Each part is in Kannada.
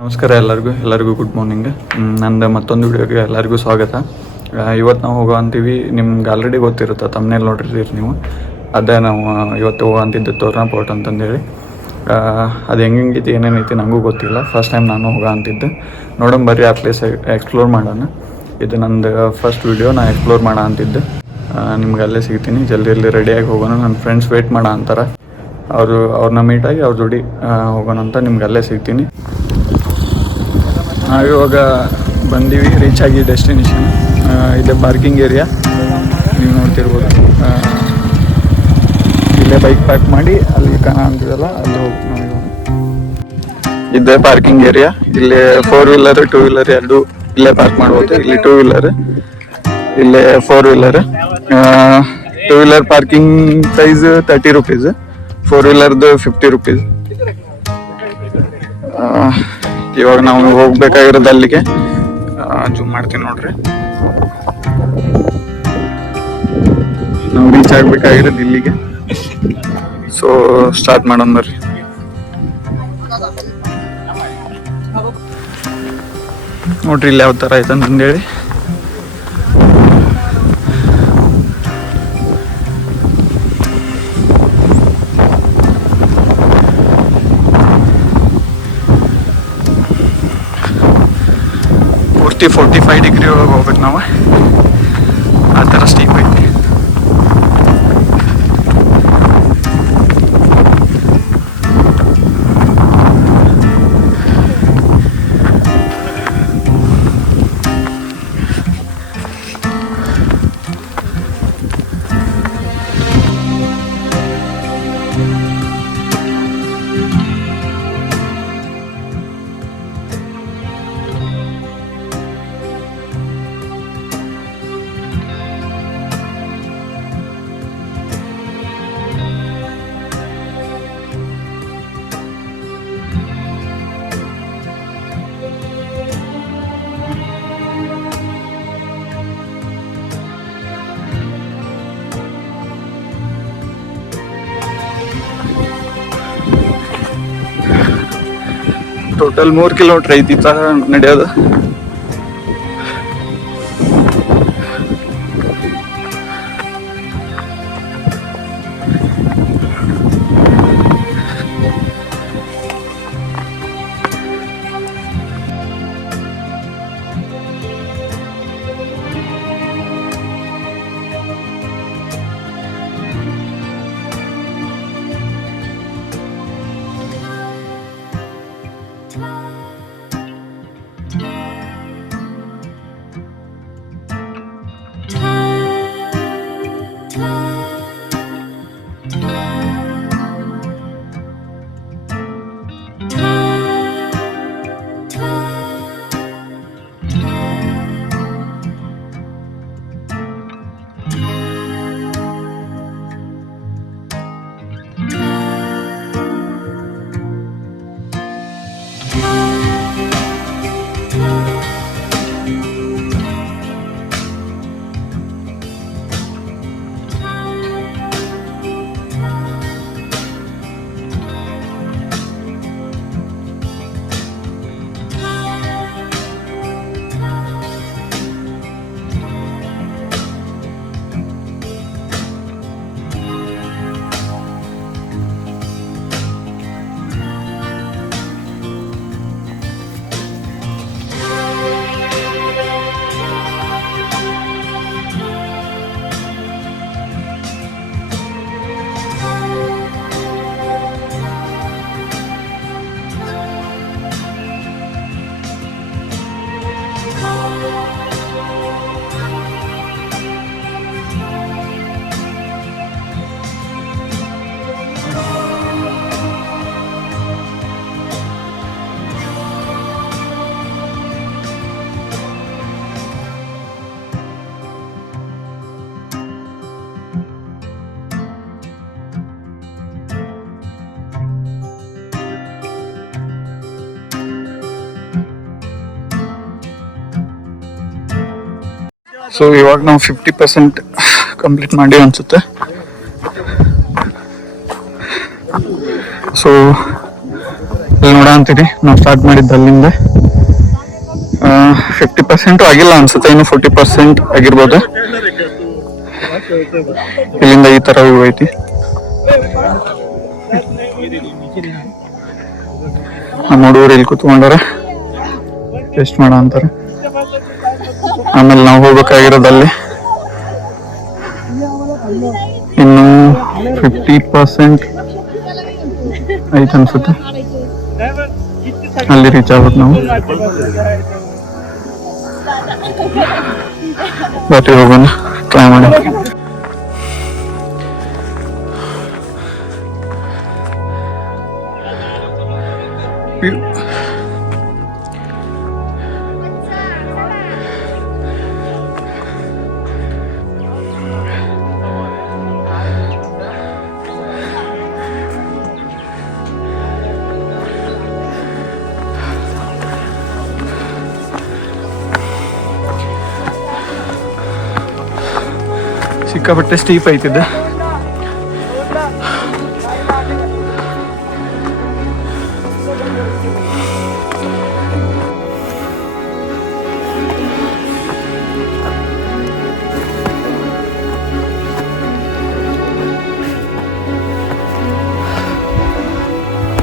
ನಮಸ್ಕಾರ ಎಲ್ಲರಿಗೂ ಗುಡ್ ಮಾರ್ನಿಂಗ್. ನಂದು ಮತ್ತೊಂದು ವಿಡಿಯೋಗೆ ಎಲ್ಲರಿಗೂ ಸ್ವಾಗತ. ಇವತ್ತು ನಾವು ಹೋಗೋ ನಿಮ್ಗೆ ಆಲ್ರೆಡಿ ಗೊತ್ತಿರುತ್ತೆ, ತಮ್ಮನೇಲಿ ನೋಡಿರ್ತೀರಿ ನೀವು. ಅದೇ ನಾವು ಇವತ್ತು ಹೋಗಂತಿದ್ದು ತೋರಣ ಪೋರ್ಟ್ ಅಂತಂದೇಳಿ. ಅದು ಹೆಂಗೈತಿ ಏನೇನೈತಿ ನನಗೂ ಗೊತ್ತಿಲ್ಲ, ಫಸ್ಟ್ ಟೈಮ್ ನಾನು ಹೋಗಂತಿದ್ದು. ನೋಡೋಣ ಬರ್ರಿ, ಆ ಪ್ಲೇಸ್ ಎಕ್ಸ್ಪ್ಲೋರ್ ಮಾಡೋಣ. ಇದು ನಂದು ಫಸ್ಟ್ ವಿಡಿಯೋ, ನಾನು ಎಕ್ಸ್ಪ್ಲೋರ್ ಮಾಡೋ ಅಂತಿದ್ದು. ನಿಮ್ಗೆ ಅಲ್ಲೇ ಸಿಗ್ತೀನಿ, ಜಲ್ದಿ ರೆಡಿಯಾಗಿ ಹೋಗೋಣ. ನನ್ನ ಫ್ರೆಂಡ್ಸ್ ವೇಟ್ ಮಾಡೋ ಅಂತಾರೆ, ಅವ್ರನ್ನ ಮೀಟಾಗಿ ಅವ್ರ ಜೋಡಿ ಹೋಗೋಣ ಅಂತ. ನಿಮ್ಗೆ ಅಲ್ಲೇ ಸಿಗ್ತೀನಿ. ನಾವಿವಾಗ ಬಂದೀವಿ, ರೀಚ್ ಆಗಿ ಡೆಸ್ಟಿನೇಷನ್. ಇದೆ ಪಾರ್ಕಿಂಗ್ ಏರಿಯಾ, ನೀವು ನೋಡ್ತಿರ್ಬೋದು. ಇಲ್ಲೇ ಬೈಕ್ ಪಾರ್ಕ್ ಮಾಡಿ ಅಲ್ಲಿ ಅಂತಿದಲ್ಲ ಅಲ್ಲಿ ಹೋಗಿ ನಾವು. ಇದೇ ಪಾರ್ಕಿಂಗ್ ಏರಿಯಾ. ಇಲ್ಲಿ 4 ವೀಲರ್ 2 ವೀಲರ್ ಎರಡು ಇಲ್ಲೇ ಪಾರ್ಕ್ ಮಾಡ್ಬೋದು. ಇಲ್ಲಿ 2 ವೀಲರ್, ಇಲ್ಲೇ 4 wheeler. 2 wheeler parking price 30 rupees, 4 ವೀಲರ್ದು 50 ರೂಪೀಸ್. ಇವಾಗ ನಾವು ಹೋಗ್ಬೇಕಾಗಿರೋದು ಅಲ್ಲಿಗೆ. ಜೂಮ್ ಮಾಡ್ತೀನಿ ನೋಡ್ರಿ. ನಾವು ರೀಚ್ ಆಗ್ಬೇಕಾಗಿರೋದು ಇಲ್ಲಿಗೆ. ಸೊ ಸ್ಟಾರ್ಟ್ ಮಾಡೋಣ ಬರ್ರಿ. ನೋಡ್ರಿ ಇಲ್ಲಿ ಯಾವ ಥರ ಆಯ್ತು ಅಂತಂದೇಳಿ. ಪೂರ್ತಿ 45 ಡಿಗ್ರಿ ಒಳಗೆ ಹೋಗ್ಬೇಕು ನಾವು, ಆ ಥರ ಸ್ಟೀಪ್ ಐತಿ. ಟೋಟಲ್ 3 ಕಿಲೋಮೀಟರ್ ಐತಿ ನಡೆಯೋದು. ಸೊ ಇವಾಗ ನಾವು 50% ಕಂಪ್ಲೀಟ್ ಮಾಡಿ ಅನ್ಸುತ್ತೆ. ಸೊ ಇಲ್ಲಿ ನೋಡ ಅಂತೀರಿ ನಾವು ಸ್ಟಾರ್ಟ್ ಮಾಡಿದ್ದು ಅಲ್ಲಿಂದ 50% ಆಗಿಲ್ಲ ಅನ್ಸುತ್ತೆ, ಇನ್ನು 40% ಆಗಿರ್ಬೋದು. ಇಲ್ಲಿಂದ ಈ ತರ ವ್ಯೂ ಐತಿ. ನೋಡುವರು ಇಲ್ಲಿ ಕೂತ್ಕೊಂಡಾರ ಟೆಸ್ಟ್ ಮಾಡ ಅಂತಾರ. ಆಮೇಲೆ ನಾವು ಹೋಗ್ಬೇಕಾಗಿರೋದಲ್ಲಿ ಇನ್ನು 50% ಐತೆ ಅನ್ಸುತ್ತೆ. ಅಲ್ಲಿ ರೀಚ್ ಆಗ್ಬೇಕು ನಾವು. ಬರ್ತೀವಿ, ಹೋಗೋಣ, ಟ್ರೈ ಮಾಡಿ. ಸಿಕ್ಕಾಪಟ್ಟೆ ಸ್ಟೀಪ್ ಐತಿದ್ದೆ.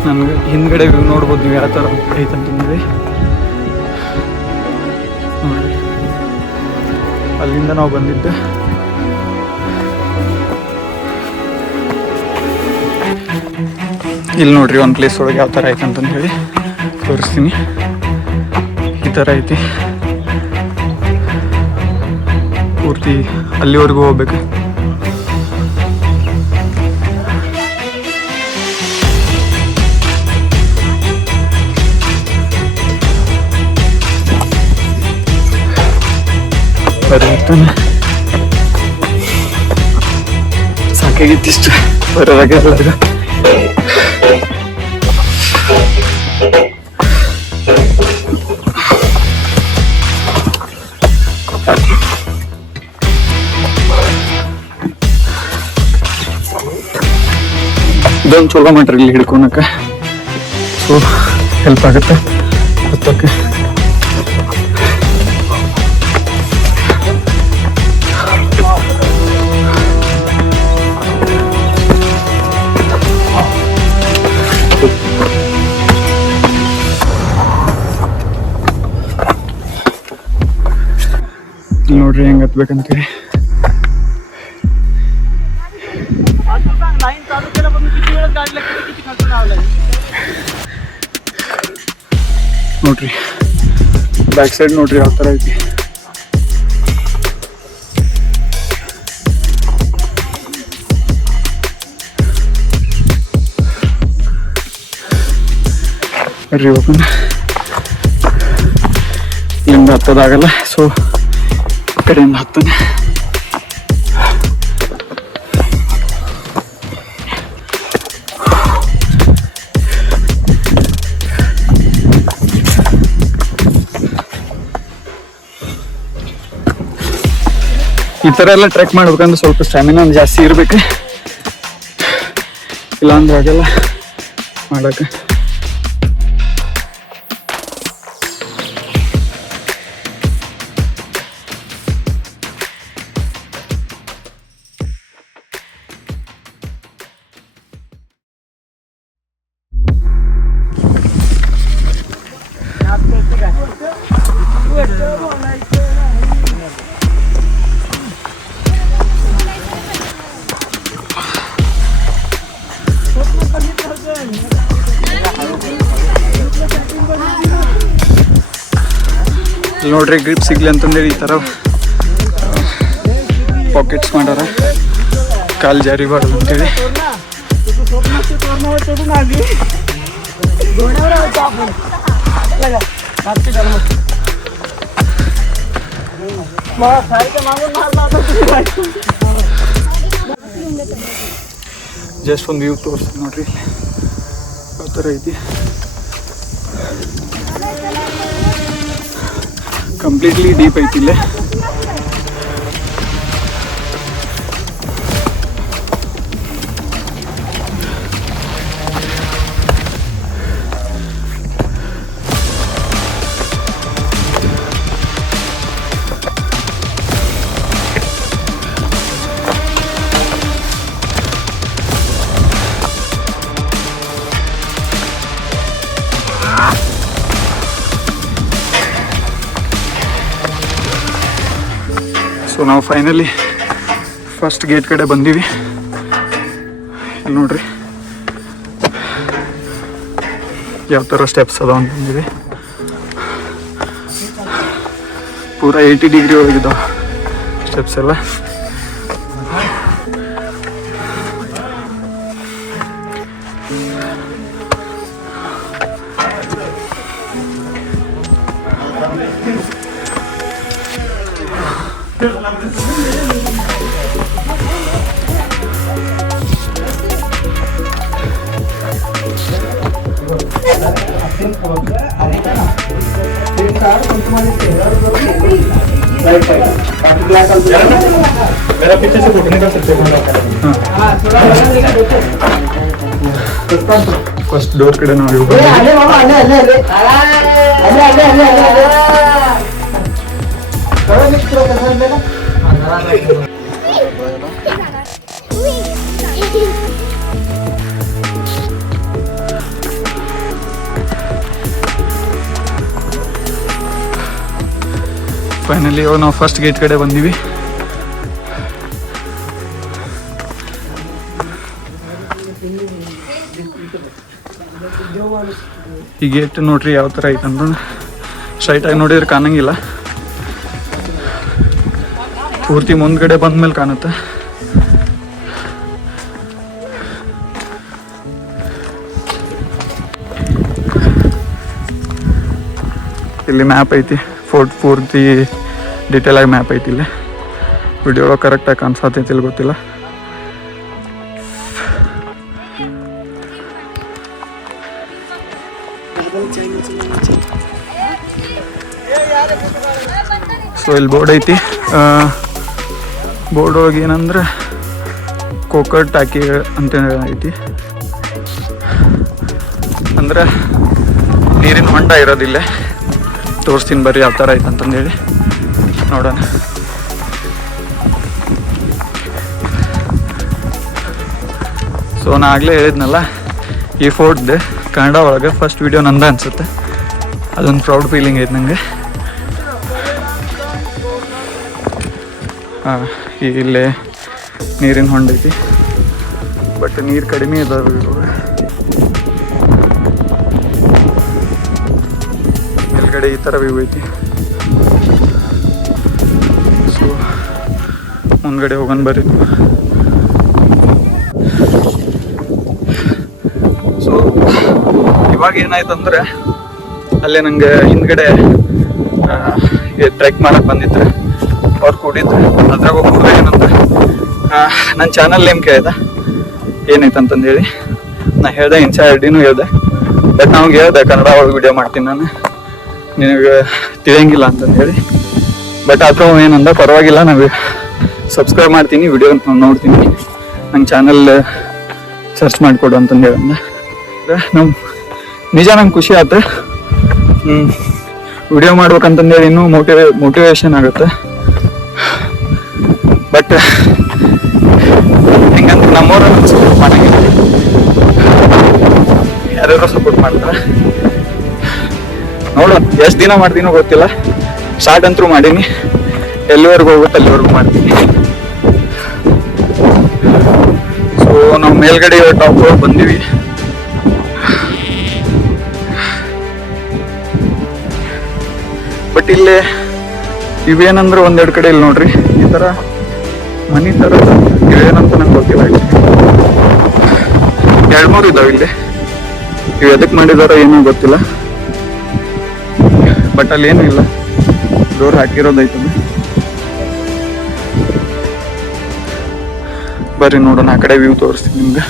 ನನ್ಗೆ ಹಿಂದ್ಗಡೆ ವ್ಯೂ ನೋಡ್ಬೋದು ನೀವು ಯಾವ ಥರ ಐತಂತಂದ್ರೆ. ನೋಡ್ರಿ, ಅಲ್ಲಿಂದ ನಾವು ಬಂದಿದ್ದೆ. ಇಲ್ಲಿ ನೋಡ್ರಿ ಒಂದು ಪ್ಲೇಸ್ ಒಳಗೆ ಯಾವ ಥರ ಐತೆ ಅಂತಂದು ಹೇಳಿ ತೋರಿಸ್ತೀನಿ. ಈ ಥರ ಐತಿ, ಪೂರ್ತಿ ಅಲ್ಲಿವರೆಗೂ ಹೋಗ್ಬೇಕು. ಬರೀತಾನೆ ಸಾಕಾಗಿತ್ತಿಷ್ಟು ಬರೋದಾಗ ಎಲ್ಲರಿಗೂ. ಇದೊಂದು ಚಲೋ ಮಾಡ್ರಿ ಇಲ್ಲಿ ಹಿಡ್ಕೊಳಕ, ಸೊ ಹೆಲ್ಪ್ ಆಗುತ್ತೆ ಹತ್ತಕ್ಕೆ. ನೋಡ್ರಿ ಹೆಂಗ್ ಹತ್ಬೇಕಂತೀವಿ. ನೋಡ್ರಿ ಬ್ಯಾಕ್ ಸೈಡ್ ನೋಡ್ರಿ ಯಾವ ಥರ ಐತಿ. ಬರ್ರಿ ಹೋಗೋಣ. ಇಲ್ಲಿಂದ ಹತ್ತೋದಾಗಲ್ಲ, ಸೊ ಕಡೆಯಿಂದ ಹತ್ತಾನೆ. ಈ ಥರ ಎಲ್ಲ ಟ್ರೆಕ್ ಮಾಡ್ಬೇಕಂದ್ರೆ ಸ್ವಲ್ಪ ಸ್ಟ್ಯಾಮಿನಾ ಜಾಸ್ತಿ ಇರ್ಬೇಕು, ಇಲ್ಲಾಂದ್ರೆ ಆಗಲ್ಲ ಮಾಡಕ್ಕೆ. ನೋಡ್ರಿ ಗ್ರಿಪ್ ಸಿಗ್ಲಿ ಅಂತಂದೇಳಿ ಈ ಥರ ಪಾಕೆಟ್ಸ್ ಮಾಡ್ಯಾರ, ಕಾಲು ಜಾರಿಬಾರ್ದು ಅಂತೇಳಿ. ಜಸ್ಟ್ ಒಂದು ವ್ಯೂ ತೋರಿಸ್ತೀನಿ ನೋಡ್ರಿ ಯಾವ ಥರ ಐತಿ. ಕಂಪ್ಲೀಟ್ಲಿ ಡೀಪ್ ಐತಿ ಇಲ್ಲೇ. ಸೊ ನಾವು ಫೈನಲಿ ಫಸ್ಟ್ ಗೇಟ್ ಕಡೆ ಬಂದೀವಿ. ನೋಡ್ರಿ ಯಾವ ಥರ ಸ್ಟೆಪ್ಸ್ ಅದಾವ ಅಂತಂದಿವಿ. ಪೂರ 80 ಡಿಗ್ರಿ ಒಳಗಿದಾವ ಸ್ಟೆಪ್ಸ್ ಎಲ್ಲ. मेरा पीछे से घुटने का सकते हैं ಫಸ್ಟ್ ಡೋರ್ ಕಡೆ ನಾವು ಫೈನಲಿ ಇವಾಗ ನಾವು ಫಸ್ಟ್ ಗೇಟ್ ಕಡೆ ಬಂದೀವಿ. ಈ ಗೇಟ್ ನೋಡ್ರಿ ಯಾವ ಥರ ಐತಂದ್ರೆ ಸ್ಟ್ರೈಟಾಗಿ ನೋಡಿದ್ರೆ ಕಾಣಂಗಿಲ್ಲ, ಪೂರ್ತಿ ಮುಂದ್ಗಡೆ ಬಂದ್ಮೇಲೆ ಕಾಣುತ್ತೆ. ಇಲ್ಲಿ ಮ್ಯಾಪ್ ಐತಿ, ಫೋರ್ಟ್ ಪೂರ್ತಿ ಡೀಟೇಲಾಗಿ ಮ್ಯಾಪ್ ಐತಿ. ಇಲ್ಲಿ ವಿಡಿಯೋ ಕರೆಕ್ಟಾಗಿ ಕಾಣಿಸತೈತಿ ಇಲ್ಲಿ ಗೊತ್ತಿಲ್ಲ. ಸೊ ಇಲ್ಲಿ ಬೋರ್ಡ್ ಐತಿ. ಬೋರ್ಡ್ ಒಳಗೆ ಏನಂದ್ರೆ ಕೋಕಟ್ ಟಾಕಿ ಅಂತ ಐತಿ, ಅಂದ್ರೆ ನೀರಿನ ಹೊಂಡ ಇರೋದಿಲ್ಲ. ತೋರಿಸ್ತೀನಿ ಬರ್ರಿ ಯಾವ ಥರ ಐತೆ ಅಂತಂದೇಳಿ ನೋಡೋಣ. ಸೊ ನಾ ಆಗಲೇ ಹೇಳಿದ್ನಲ್ಲ, ಈ ಫೋರ್ಟ್ದು ಕನ್ನಡ ಒಳಗೆ ಫಸ್ಟ್ ವಿಡಿಯೋ ನಂದ ಅನ್ಸುತ್ತೆ. ಅದೊಂದು ಪ್ರೌಡ್ ಫೀಲಿಂಗ್ ಐತೆ ನನಗೆ. ಇಲ್ಲೇ ನೀರಿನ ಹೊಂಡ ಐತಿ, ಬಟ್ ನೀರು ಕಡಿಮೆ ಇದಾವೆ ಇವಾಗ. ಮೇಲ್ಗಡೆ ಈ ಥರ ವ್ಯೂ ಐತಿ. ಸೊ ಮುಂದ್ಗಡೆ ಹೋಗೋಣ ಬರ್ರಿ. ಸೊ ಇವಾಗ ಏನಾಯ್ತಂದ್ರೆ ಅಲ್ಲೇ ನಂಗೆ ಹಿಂದ್ಗಡೆ ಟ್ರೆಕ್ ಮಾಡಕ್ಕೆ ಬಂದಿದ್ರು, ಅವ್ರು ಕೂಡಿದ್ರು. ಅದ್ರಾಗ ಒಬ್ಬರು ಏನಂತ ನನ್ನ ಚಾನಲ್ ನೇಮ್ ಕೇಳಿದ ಏನೈತಂತಂದೇಳಿ. ನಾ ಹೇಳ್ದೆ ಇನ್ಸ್ಟಾ ಐಡಿನೂ ಹೇಳ್ದೆ, ಬಟ್ ನಮ್ಗೆ ಹೇಳ್ದೆ ಕನ್ನಡ ಒಳಗೆ ವಿಡಿಯೋ ಮಾಡ್ತೀನಿ ನಾನು, ನಿನಗೆ ತಿಳಿಯಂಗಿಲ್ಲ ಅಂತಂದೇಳಿ. ಬಟ್ ಆದರೂ ಏನಂದ, ಪರವಾಗಿಲ್ಲ ನಾವು ಸಬ್ಸ್ಕ್ರೈಬ್ ಮಾಡ್ತೀನಿ, ವಿಡಿಯೋ ನೋಡ್ತೀನಿ, ನಂಗೆ ಚಾನಲ್ ಸರ್ಚ್ ಮಾಡಿಕೊಡು ಅಂತಂದು ಹೇಳಂದ. ನಾವು ನಿಜ ನಂಗೆ ಖುಷಿ ಆಯ್ತು. ವಿಡಿಯೋ ಮಾಡ್ಬೇಕಂತಂದೇಳಿ ಇನ್ನೂ ಮೋಟಿವೇಶನ್ ಆಗುತ್ತೆ. ಬಟ್ ಹೆಂಗಂತ ನಮ್ಮವ್ರನ್ನ ಸಪೋರ್ಟ್ ಮಾಡಂಗಿಲ್ಲ, ಯಾರ್ಯಾರೋ ಸಪೋರ್ಟ್ ಮಾಡ್ತಾರೆ. ನೋಡೋಣ ಎಷ್ಟು ದಿನ ಮಾಡ್ತೀನೋ ಗೊತ್ತಿಲ್ಲ. ಸ್ಟಾರ್ಟ್ ಅಂತರೂ ಮಾಡೀನಿ, ಎಲ್ಲಿವರೆಗೂ ಹೋಗುತ್ತೆ ಅಲ್ಲಿವರೆಗೂ ಮಾಡ್ತೀನಿ. ಸೊ ನಾವು ಮೇಲ್ಗಡೆ ಟಾಪ್ ಬಂದೀವಿ. ಬಟ್ ಇಲ್ಲಿ ಇವೇನಂದ್ರೆ ಒಂದೆರಡು ಕಡೆ ಇಲ್ಲಿ ನೋಡ್ರಿ ಈ ಥರ ಮನಿ ಥರ ಇವೇನಂತ ನಂಗೆ ಗೊತ್ತಿಲ್ಲ. 2-3 ಇದಾವೆ ಇಲ್ಲಿ. ಇವು ಎದಕ್ಕೆ ಮಾಡಿದಾರೋ ಏನೂ ಗೊತ್ತಿಲ್ಲ, ಬಟ್ ಅಲ್ಲಿ ಏನೂ ಇಲ್ಲ, ಡೋರ್ ಹಾಕಿರೋದೈತದೆ. ಬರ್ರಿ ನೋಡೋಣ, ಆ ಕಡೆ ವ್ಯೂ ತೋರಿಸ್ತೀನಿ ನಿಮ್ಗೆ.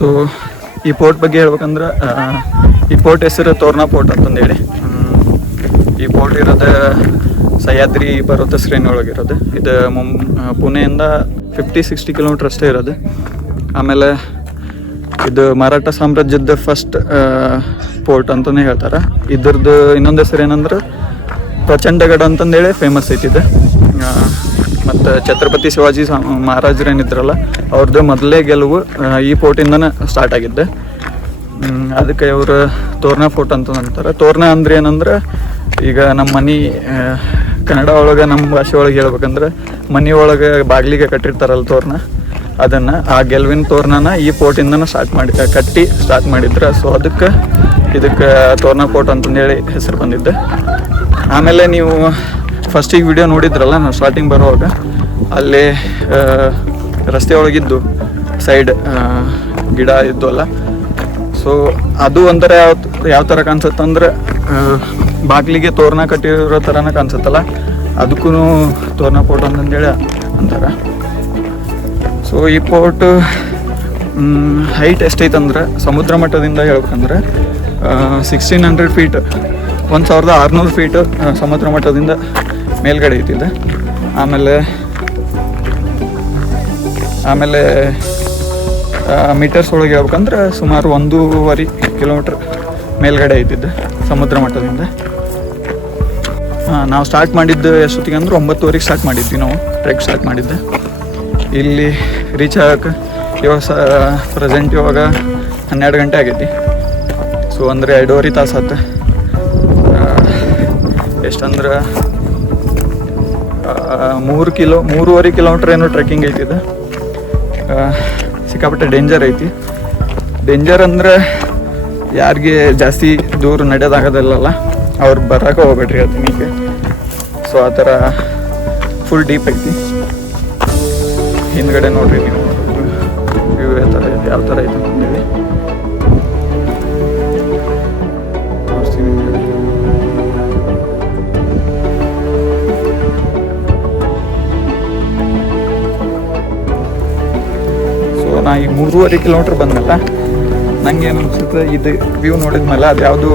ಸೊ ಈ ಪೋರ್ಟ್ ಬಗ್ಗೆ ಹೇಳ್ಬೇಕಂದ್ರೆ ಈ ಪೋರ್ಟ್ ಹೆಸರು ತೋರ್ನಾ ಪೋರ್ಟ್ ಅಂತಂದೇಳಿ. ಈ ಪೋರ್ಟ್ ಇರೋದು ಸಹ್ಯಾದ್ರಿ ಪರ್ವತ ಶ್ರೇಣಿ ಒಳಗಿರೋದು. ಇದು ಪುಣೆಯಿಂದ 50-60 ಕಿಲೋಮೀಟ್ರ್ ಅಷ್ಟೇ ಇರೋದು. ಆಮೇಲೆ ಇದು ಮರಾಠ ಸಾಮ್ರಾಜ್ಯದ ಫಸ್ಟ್ ಪೋರ್ಟ್ ಅಂತಲೇ ಹೇಳ್ತಾರೆ. ಇದ್ರದ್ದು ಇನ್ನೊಂದು ಹೆಸರು ಏನಂದ್ರೆ ಪ್ರಚಂಡಗಢ ಅಂತಂದೇಳಿ ಫೇಮಸ್ ಐತಿದೆ. ಮತ್ತು ಛತ್ರಪತಿ ಶಿವಾಜಿ ಮಹಾರಾಜರೇನಿದ್ರಲ್ಲ ಅವ್ರದ್ದು ಮೊದಲೇ ಗೆಲುವು ಈ ಪೋರ್ಟಿಂದನೇ ಸ್ಟಾರ್ಟ್ ಆಗಿದ್ದೆ. ಅದಕ್ಕೆ ಇವರು ತೋರ್ನಾ ಫೋರ್ಟ್ ಅಂತ ಅಂತಾರೆ. ತೋರ್ನಾ ಅಂದ್ರೆ ಏನಂದ್ರೆ ಈಗ ನಮ್ಮ ಮನೆ ಕನ್ನಡ ಒಳಗೆ ನಮ್ಮ ಭಾಷೆ ಒಳಗೆ ಹೇಳ್ಬೇಕಂದ್ರೆ ಮನೆ ಒಳಗೆ ಬಾಗಿಲಿಗೆ ಕಟ್ಟಿರ್ತಾರಲ್ಲ ತೋರ್ನ, ಅದನ್ನು ಆ ಗೆಲುವಿನ ತೋರ್ನಾನ ಈ ಪೋರ್ಟಿಂದನೇ ಕಟ್ಟಿ ಸ್ಟಾರ್ಟ್ ಮಾಡಿದ್ರು. ಸೊ ಇದಕ್ಕೆ ತೋರ್ನಾ ಪೋರ್ಟ್ ಅಂತಂದೇಳಿ ಹೆಸರು ಬಂದಿದ್ದೆ. ಆಮೇಲೆ ನೀವು ಫಸ್ಟಿಗೆ ವಿಡಿಯೋ ನೋಡಿದ್ರಲ್ಲ ನಾವು ಸ್ಟಾರ್ಟಿಂಗ್ ಬರುವಾಗ, ಅಲ್ಲಿ ರಸ್ತೆ ಒಳಗಿದ್ದು ಸೈಡ್ ಗಿಡ ಇದ್ದು ಅಲ್ಲ. ಸೊ ಅದು ಒಂಥರ ಯಾವ ಥರ ಕಾಣಿಸುತ್ತಂದ್ರೆ ಬಾಗಿಲಿಗೆ ತೋರಣ ಕಟ್ಟಿರೋ ಥರನೇ ಕಾಣಿಸುತ್ತಲ್ಲ, ಅದಕ್ಕೂ ತೋರಣ ಪೋರ್ಟ್ ಅಂತಂದೇಳಿ ಅಂತಾರೆ. ಸೊ ಈ ಪೋರ್ಟ್ ಹೈಟ್ ಎಷ್ಟೈತಂದ್ರೆ ಸಮುದ್ರ ಮಟ್ಟದಿಂದ ಹೇಳ್ಬೇಕಂದ್ರೆ 1600 ಫೀಟ್ 1600 ಫೀಟ್ ಸಮುದ್ರ ಮಟ್ಟದಿಂದ ಮೇಲ್ಗಡೆ ಐತಿದೆ. ಆಮೇಲೆ ಮೀಟರ್ಸ್ ಒಳಗೆ ಹೇಳ್ಬೇಕಂದ್ರೆ ಸುಮಾರು 1.5 ಕಿಲೋಮೀಟ್ರ್ ಮೇಲ್ಗಡೆ ಐತಿದ್ದೆ ಸಮುದ್ರ ಮಟ್ಟದಿಂದ. ನಾವು ಸ್ಟಾರ್ಟ್ ಮಾಡಿದ್ದು ಎಷ್ಟೊತ್ತಿಗೆ ಅಂದ್ರೆ 9:30 ಸ್ಟಾರ್ಟ್ ಮಾಡಿದ್ವಿ. ನಾವು ಟ್ರೆಕ್ ಸ್ಟಾರ್ಟ್ ಮಾಡಿದ್ದೆ. ಇಲ್ಲಿ ರೀಚ್ ಆಗಕ್ಕೆ ಪ್ರೆಸೆಂಟ್ ಇವಾಗ 12 ಗಂಟೆ ಆಗೈತಿ. ಸೊ ಅಂದರೆ 2.5 ತಾಸು ಆಯ್ತು. ಎಷ್ಟಂದ್ರೆ 3.5 ಕಿಲೋಮೀಟ್ರ್ ಏನೋ ಟ್ರೆಕ್ಕಿಂಗ್ ಐತಿದೆ. ಸಿಕ್ಕಾಪಟ್ಟೆ ಡೇಂಜರ್ ಐತಿ. ಡೇಂಜರ್ ಅಂದರೆ ಯಾರಿಗೆ ಜಾಸ್ತಿ ದೂರ ನಡೆಯೋದಾಗೋದಿಲ್ಲಲ್ಲ ಅವ್ರು ಬರೋಕೆ ಹೋಗ್ಬೇಡ್ರಿ ಅದಕ್ಕೆ. ಸೊ ಆ ಥರ ಫುಲ್ ಡೀಪ್ ಐತಿ. ಹಿಂದ್ಗಡೆ ನೋಡ್ರಿ ನೀವು ವ್ಯೂ ಯಾವ ಥರ ಐತೆ ಅಂತೇಳಿ ತೋರಿಸ್ತೀನಿ. ಸೊ ನಾ ಈಗ 3.5 ಕಿಲೋಮೀಟ್ರ್ ಬಂದಲ್ಲ, ನಂಗೆ ಏನು ಅನ್ಸುತ್ತೆ ಇದು ವ್ಯೂ ನೋಡಿದ್ಮೇಲೆ ಅದು ಯಾವುದು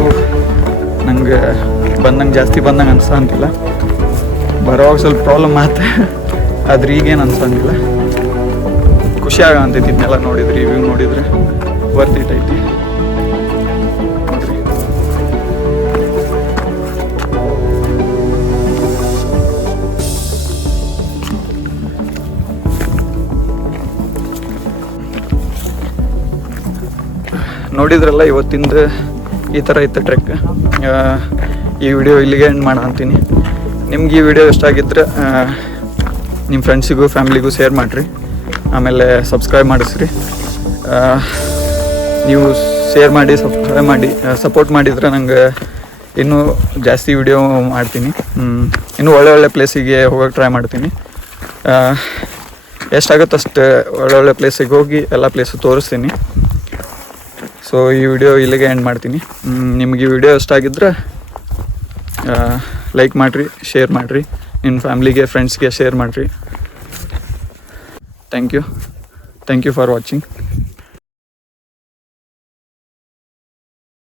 ನಂಗೆ ಜಾಸ್ತಿ ಬಂದಂಗೆ ಅನ್ಸಂಗಿಲ್ಲ. ಬರೋವಾಗ ಸ್ವಲ್ಪ ಪ್ರಾಬ್ಲಮ್ ಆಯ್ತು, ಆದ್ರೆ ಈಗೇನು ಅನ್ಸಂಗಿಲ್ಲ. ಖುಷಿ ಆಗಂತೈತಿ ಇದನ್ನೆಲ್ಲ ನೋಡಿದ್ರಿ, ವ್ಯೂ ನೋಡಿದ್ರೆ ವರ್ತ್ ಇಟ್ ಐತಿ ನೋಡ್ರಿ. ನೋಡಿದ್ರಲ್ಲ ಇವತ್ತಿಂದ ಈ ಥರ ಇತ್ತು ಟ್ರೆಕ್. ಈ ವಿಡಿಯೋ ಇಲ್ಲಿಗೆ ಎಂಡ್ ಅಂತೀನಿ. ನಿಮ್ಗೆ ಈ ವಿಡಿಯೋ ಇಷ್ಟ ಆಗಿದ್ರೆ ನಿಮ್ಮ ಫ್ರೆಂಡ್ಸಿಗೂ ಫ್ಯಾಮಿಲಿಗೂ ಶೇರ್ ಮಾಡಿರಿ. ಆಮೇಲೆ ಸಬ್ಸ್ಕ್ರೈಬ್ ಮಾಡಿಸ್ರಿ. ನೀವು ಶೇರ್ ಮಾಡಿ ಸಬ್ಸ್ಕ್ರೈಬ್ ಮಾಡಿ ಸಪೋರ್ಟ್ ಮಾಡಿದರೆ ನಂಗೆ ಇನ್ನೂ ಜಾಸ್ತಿ ವಿಡಿಯೋ ಮಾಡ್ತೀನಿ. ಇನ್ನೂ ಒಳ್ಳೆ ಪ್ಲೇಸಿಗೆ ಹೋಗೋಕ್ಕೆ ಟ್ರೈ ಮಾಡ್ತೀನಿ. ಎಷ್ಟಾಗುತ್ತೆ ಅಷ್ಟು ಒಳ್ಳೊಳ್ಳೆ ಪ್ಲೇಸಿಗೆ ಹೋಗಿ ಎಲ್ಲ ಪ್ಲೇಸು ತೋರಿಸ್ತೀನಿ. ಸೊ ಈ ವಿಡಿಯೋ ಇಲ್ಲಿಗೆ ಎಂಡ್ ಮಾಡ್ತೀನಿ. ನಿಮ್ಗೆ ಈ ವಿಡಿಯೋ ಇಷ್ಟ ಆಗಿದ್ರೆ ಲೈಕ್ ಮಾಡಿರಿ, ಶೇರ್ ಮಾಡಿರಿ, ನಿಮ್ಮ ಫ್ಯಾಮ್ಲಿಗೆ ಫ್ರೆಂಡ್ಸ್ಗೆ ಶೇರ್ ಮಾಡಿರಿ. Thank you for watching.